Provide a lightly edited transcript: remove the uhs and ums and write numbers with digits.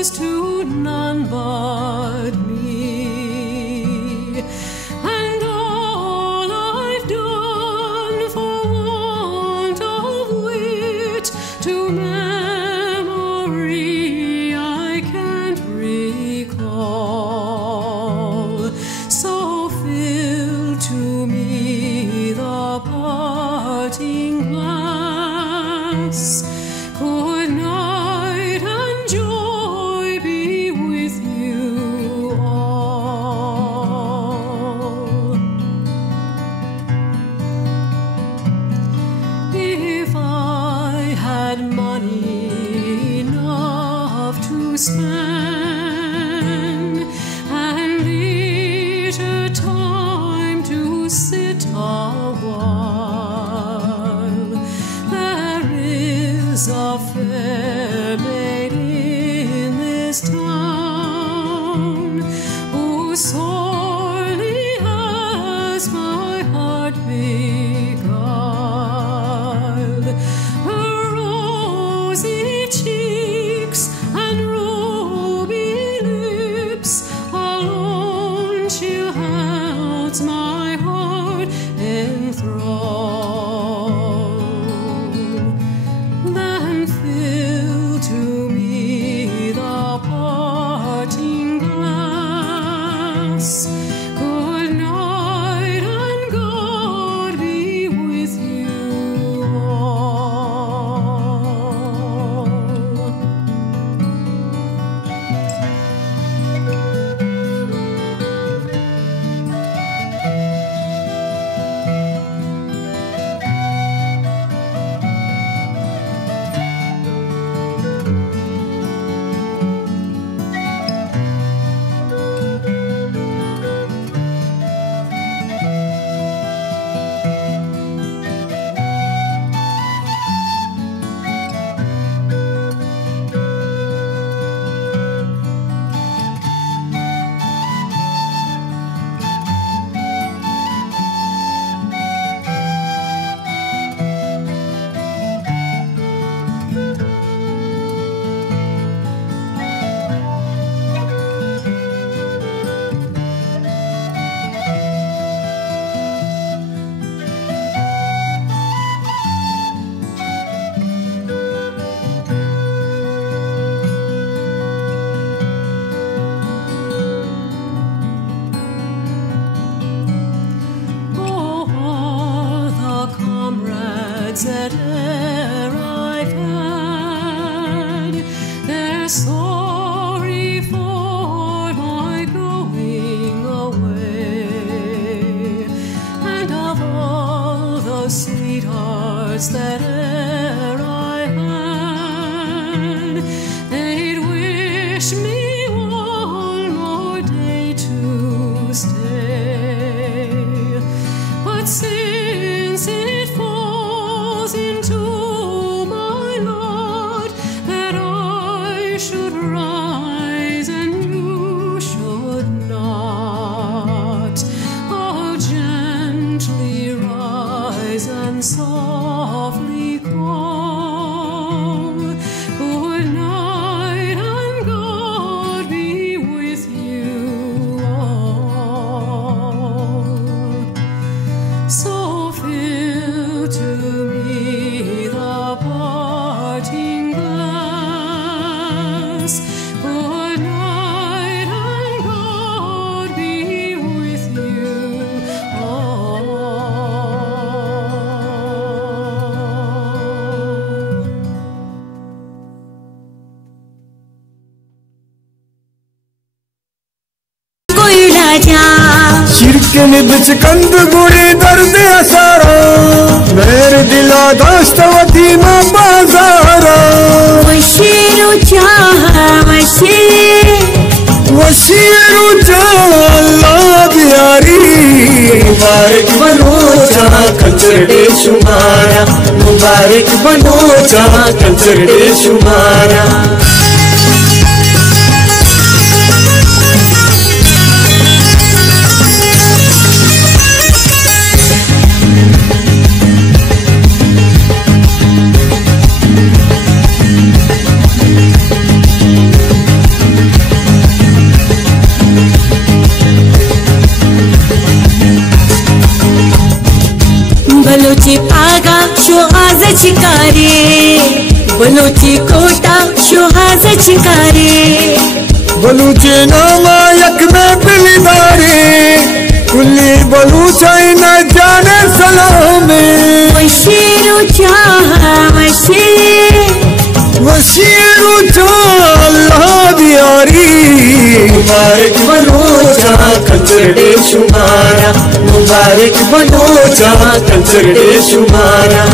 was to none but me, and all I've done for want of wit to memory I can't recall. So fill to me the parting glass. Good night and joy be with you all. If I had money enough to spend and leisure time to sit a while, there is a fair maid in this town who sorely has my heart beguiled. Her rosy cheeks and ruby lips alone she holds my heart enthralled. Then fill to me the parting glass. Good night and God be with you all. That e'er I've had, they're sorry for my going away, and of all the sweethearts that e'er I had, they'd wish me one more day to stay. But since it falls into my lot that I should rise and you should not, oh, gently rise and softly call. Good night and God be with you all. So fill to me the parting glass. Good night and God be with you all. शिरकन बिच कंद गुड़ी दर्द असारा मेरे दिला दास्तवती मां बाजारा वशीरु चाह अल्लाह बिहारी मुबारक बनो जा कंजरडे शुमारा मुबारक बनो जा कंजरडे शुमारा चिकारे बलोची कोटा शुहाज चिकारे बलूचे नामायक में बिलदारे कुल्ली बलूचा न जाने सलामे वशीरु चाह वशीरु चाह अल्लाह दियारी मुबारक बलूचा कंचरडे शुमारा मुबारक बलूचा कंचरडे शुमारा